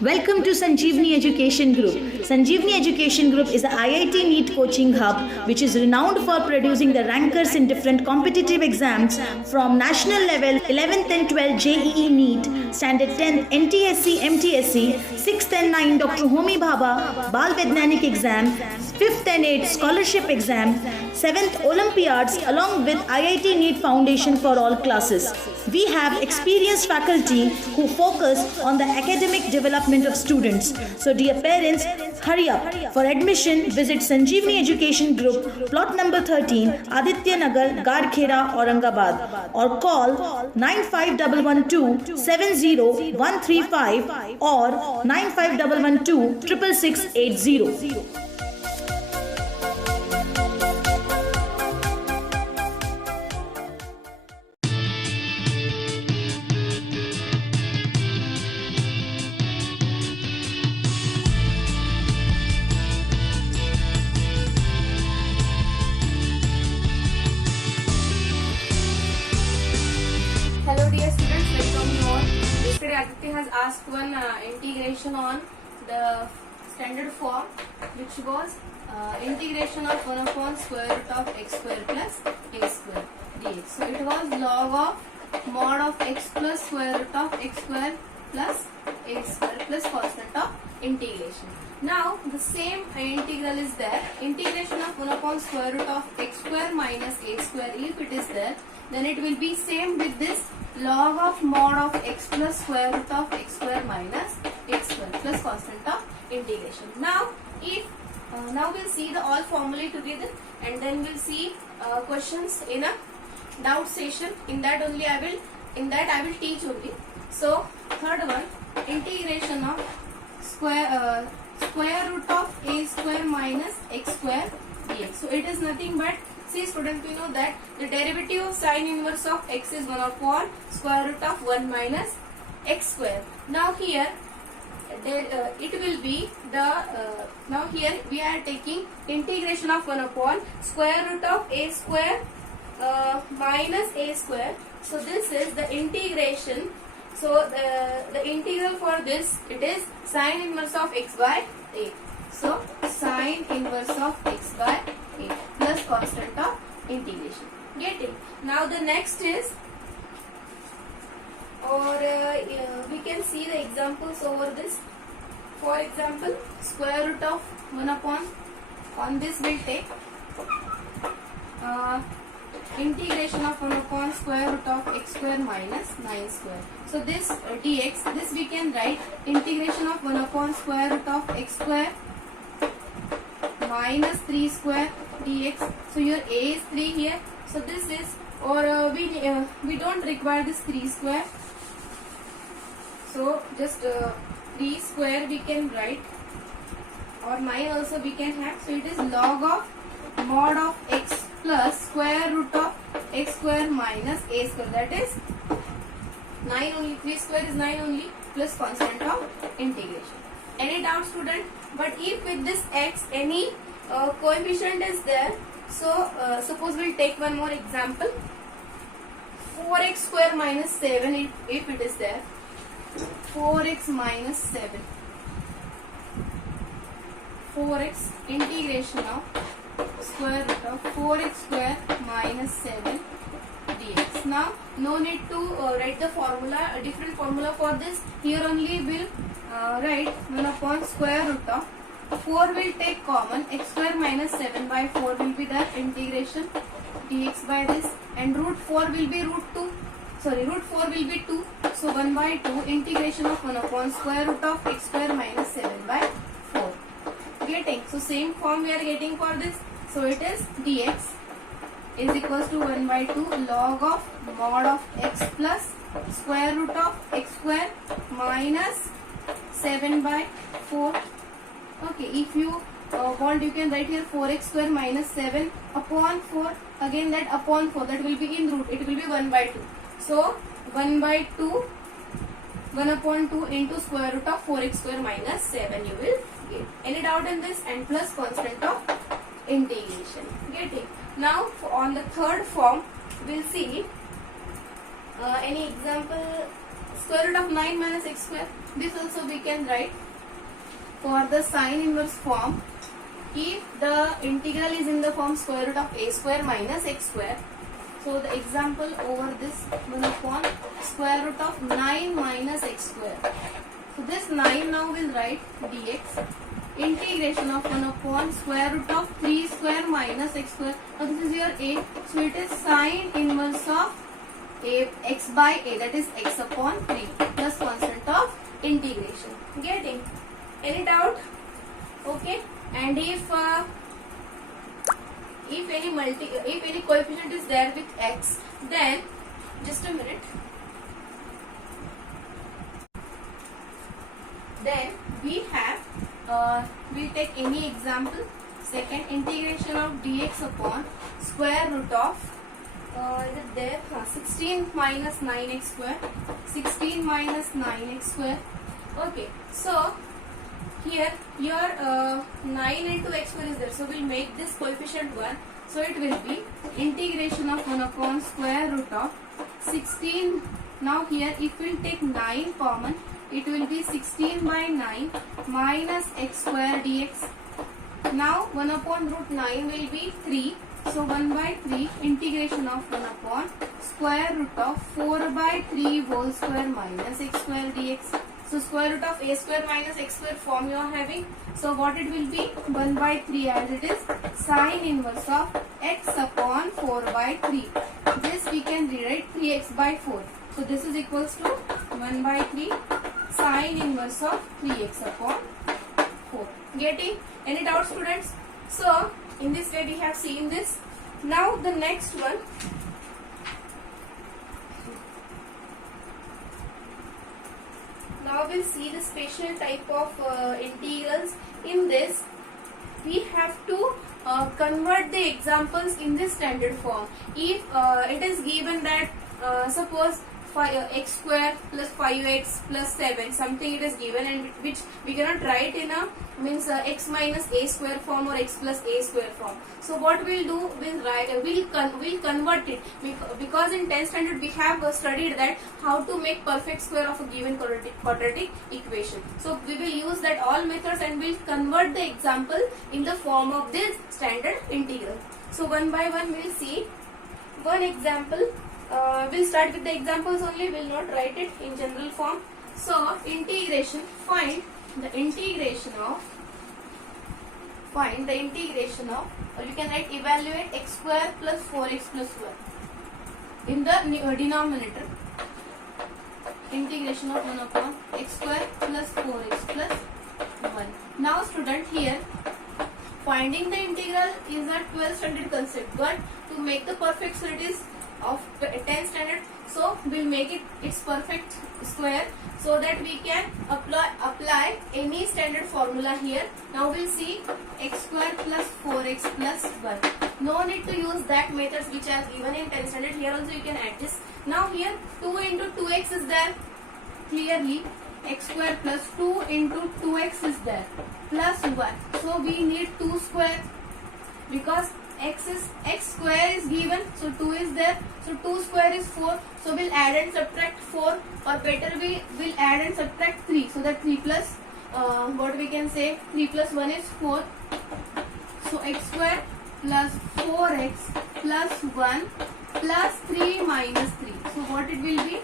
Welcome to Sanjeevani Education Group. Sanjeevani Education Group is a IIT NEET coaching hub which is renowned for producing the rankers in different competitive exams from national level 11th and 12th JEE NEET, Standard 10 NTSC MTSC, 6th and 9 Dr. Homi Bhabha Bal Vaidyanik exam, 5th and 8th scholarship exam, 7th Olympiads along with IIT NEET Foundation for all classes. We have experienced faculty who focus on the academic development of students. So dear parents, hurry up. For admission, visit Sanjeevani Education Group, plot number 13, Aditya Nagar, Gadkhera, Aurangabad, or call 95112 70135 or 95112 66680. Hello dear students, welcome you all. Yesterday Aditya has asked one integration on the standard form, which was integration of 1 upon square root of x square plus a square dx. So it was log of mod of x plus square root of x square plus a square plus constant of integration. Now the same integral is there. Integration of 1 upon square root of x square minus a square, if it is there, then it will be same with this log of mod of x plus square root of x square minus x square plus constant of integration. Now if now we'll see the all formulae together, and then we'll see questions in a doubt session. In that I will teach only. So third one, integration of square root of a square minus x square dx. So it is nothing but, see student, we know that the derivative of sine inverse of x is 1 upon square root of 1 minus x square. Now here it will be the now here we are taking integration of 1 upon square root of a square minus a square. So this is the integration. So the integral for this, it is sine inverse of x by a. So sine inverse of x by a plus constant of integration. Get it? Now the next is, or we can see the examples over this. For example, square root of 1 upon, on this we'll take integration of 1 upon square root of x square minus 9 square. So this dx, this we can write integration of 1 upon square root of x square minus 3 square dx. So your a is 3 here. So this is, or we don't require this 3 square. So just 3 square we can write, or 9 also we can have. So it is log of mod of x plus square root of x square minus a square, that is 9 only. 3 square is 9 only plus constant of integration. Any doubt student? But if with this x any coefficient is there, so suppose we'll take one more example, 4x square minus 7, if it is there, 4x minus 7, 4x integration of square root of 4x square minus 7 dx. Now no need to write the formula, a different formula for this. Here only we'll write 1 upon square root of 4 will take common, x square minus 7 by 4 will be the integration dx by this, and root 4 will be root 4 will be 2. So 1 by 2 integration of 1 upon square root of x square minus 7 by 4. Getting? So same form we are getting for this. So it is dx is equals to 1 by 2 log of mod of x plus square root of x square minus 7 by 4. Okay, if you want, you can write here 4x square minus 7 upon 4. Again that upon 4, that will be in root, it will be 1 by 2. So 1 by 2, 1 upon 2 into square root of 4x square minus 7 you will get. Any doubt in this? And plus constant of integration. Get it? Now on the third form we'll see any example square root of 9 minus x square. This also we can write for the sine inverse form. If the integral is in the form square root of a square minus x square, so the example over this 1 upon square root of 9 minus x square. So this 9 now will write dx integration of 1 upon square root of 3 square minus x square. Now this is your a, so it is sine inverse of a x by a, that is x upon 3 plus constant of integration. Getting? Any doubt? Okay. And if any coefficient is there with x, then just a minute. Then we have we take any example. Second, integration of dx upon square root of is it there? 16 minus 9x square. 16 minus 9x square. Okay. So here your 9 into x square is there, so we'll make this coefficient 1, so it will be integration of 1 upon square root of 16. Now here if we'll take 9 common, it will be 16 by 9 minus x square dx. Now 1 upon root 9 will be 3, so 1 by 3 integration of 1 upon square root of 4 by 3 whole square minus x square dx. So square root of a square minus x square form you are having. So what it will be? 1 by 3 as it is sine inverse of x upon 4 by 3. This we can rewrite 3x by 4. So this is equals to 1 by 3 sine inverse of 3x upon 4. Getting? Any doubt, students? So in this way we have seen this. Now the next one. Now we'll see the special type of integrals. In this, we have to convert the examples in the standard form. If it is given that suppose x square plus 5x plus 7, something it is given, and which we cannot write in a x minus a square form or x plus a square form. So what we'll do, we'll convert it, because in 10th standard we have studied that how to make perfect square of a given quadratic equation. So we will use that all methods and we'll convert the example in the form of this standard integral. So one by one we'll see one example. We'll start with the examples only, we'll not write it in general form. So integration, find the integration of, or you can write evaluate x square plus 4x plus 1 in the denominator. Integration of 1 upon x square plus 4x plus 1. Now student, here finding the integral is a 12th standard concept, but to make the perfect square it is of 10th standard, so we'll make it its perfect square so that we can apply any standard formula here. Now we'll see x square plus 4x plus 1. No need to use that methods which are given in 10th standard. Here also you can add this. Now here 2 into 2x is there, clearly x square plus 2 into 2x is there plus 1. So we need 2 square, because x square is given, so 2 is there, so 2 square is 4, so we'll add and subtract 4, or better we will add and subtract 3, so that 3 plus what we can say, 3 plus 1 is 4, so x square plus 4x plus 1 plus 3 minus 3, so what it will be,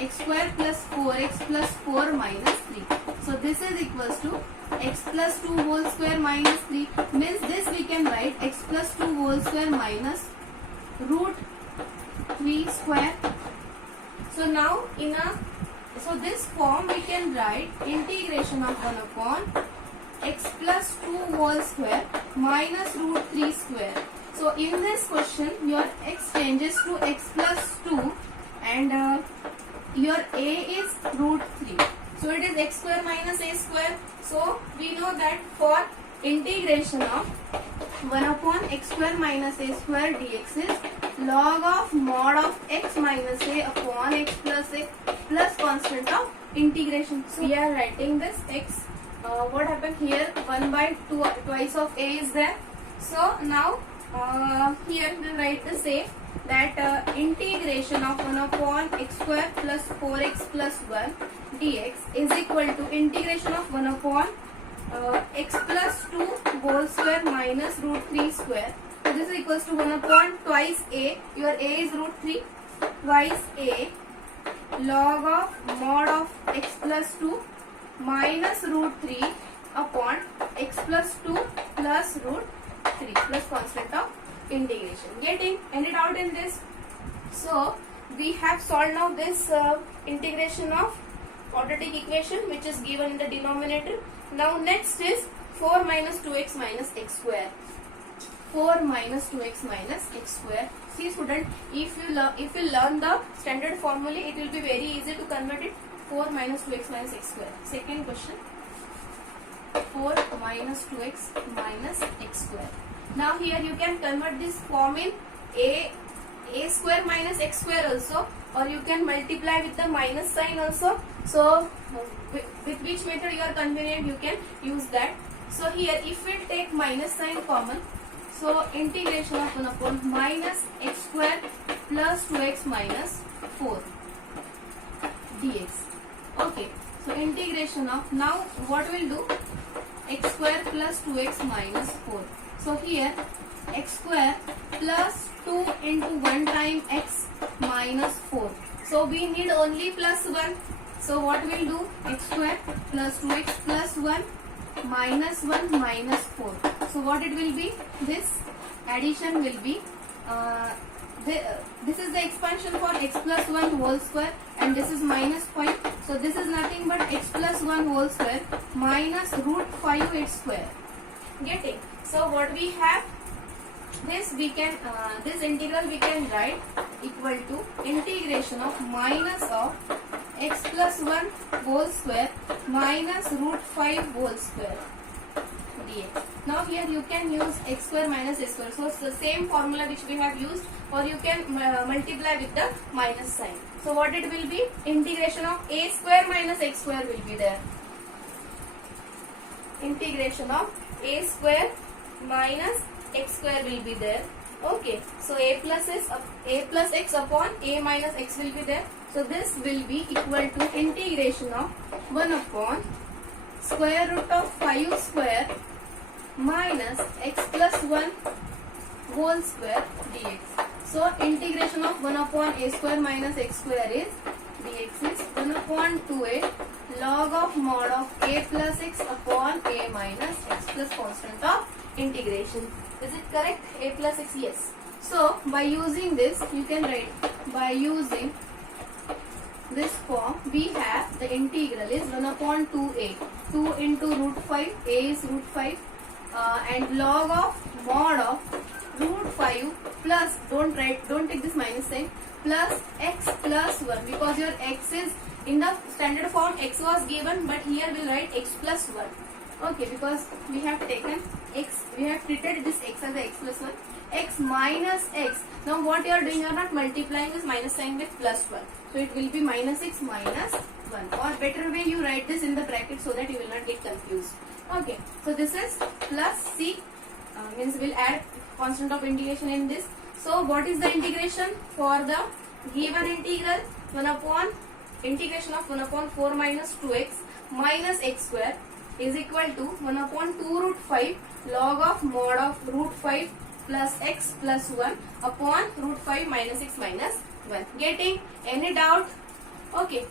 x square plus 4x plus 4 minus 3. So this is equals to x plus 2 whole square minus 3, means this we can write x plus 2 whole square minus root 3 square. So now so this form we can write integration of 1 upon x plus 2 whole square minus root 3 square. So in this question your x changes to x plus 2 and your a is root 3. So it is x square minus a square. So we know that for integration of 1 upon x square minus a square dx is log of mod of x minus a upon x plus a plus constant of integration. So we are writing this x. What happened here? 1 by 2 twice of a is there. So now here we will write the same. that integration of 1 upon x square plus 4x plus 1 dx is equal to integration of 1 upon x plus 2 whole square minus root 3 square. So this is equals to 1 upon twice a, your a is root 3, twice a log of mod of x plus 2 minus root 3 upon x plus 2 plus root 3 plus constant of integration. Getting any doubt in this? So we have solved now this integration of quadratic equation which is given in the denominator. Now next is 4 minus 2x minus x square. 4 minus 2x minus x square. See student, if you learn the standard formula, it will be very easy to convert it. 4 minus 2x minus x square. Second question. 4 minus 2x minus x square. Now here you can convert this form in a square minus x square also, or you can multiply with the minus sign also. So with which method you are convenient, you can use that. So here if we take minus sign common, so integration of 1 upon minus x square plus 2x minus 4 dx. Okay, so integration of, now what we'll do, x square plus 2x minus 4. So here x square plus 2 into 1 time x minus 4. So we need only plus 1. So what we'll do, x square plus 2x plus 1 minus 1 minus 4. So what it will be, this addition will be, this is the expansion for x plus 1 whole square and this is minus 5. So this is nothing but x plus 1 whole square minus root 5 its square. Getting? So what we have, this we can, this integral we can write equal to integration of minus of x plus 1 whole square minus root 5 whole square dx. Now here you can use x square minus a square. So it's the same formula which we have used, or you can multiply with the minus sign. So what it will be, integration of a square minus x square will be there. Integration of a square minus x square will be there. Okay, so a plus x upon a minus x will be there. So this will be equal to integration of 1 upon square root of 5 square minus x plus 1 whole square dx. So integration of 1 upon a square minus x square is dx is 1 upon 2a log of mod of a plus x upon a minus x plus constant of integration. Is it correct? A plus x, yes. So by using this, you can write, by using this form, we have the integral is 1 upon 2a. 2 into root 5, a is root 5, and log of mod of root 5 plus, don't take this minus sign, plus x plus 1, because your x is in the standard form x was given, but here we'll write x plus 1. Okay, because we have taken x, we have treated this x as a x plus 1, x minus x. Now what you are doing, you are not multiplying this minus sign with plus 1. So it will be minus x minus 1, or better way you write this in the bracket so that you will not get confused. Okay, so this is plus c, means we'll add constant of integration in this. So what is the integration for the given integral? 1 upon integration of 1 upon 4 minus 2x minus x square is equal to 1 upon 2 root 5 log of mod of root 5 plus x plus 1 upon root 5 minus x minus 1. Getting? Any doubt? Okay.